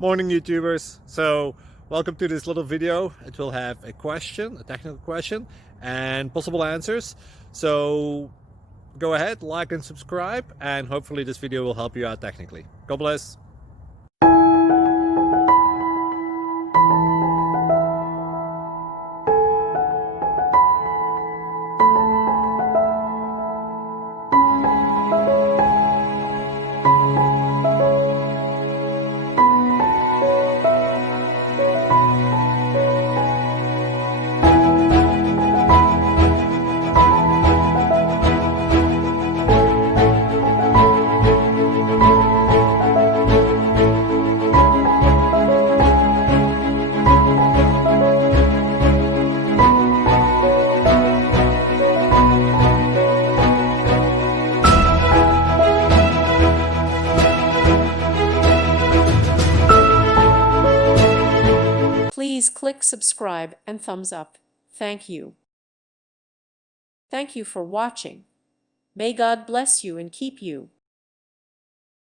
Morning YouTubers. So welcome to this little video. It will have a question, a technical question, and possible answers. So go ahead, like and subscribe, and hopefully this video will help you out technically. God bless. Please click subscribe and thumbs up. Thank you. Thank you for watching. May God bless you and keep you.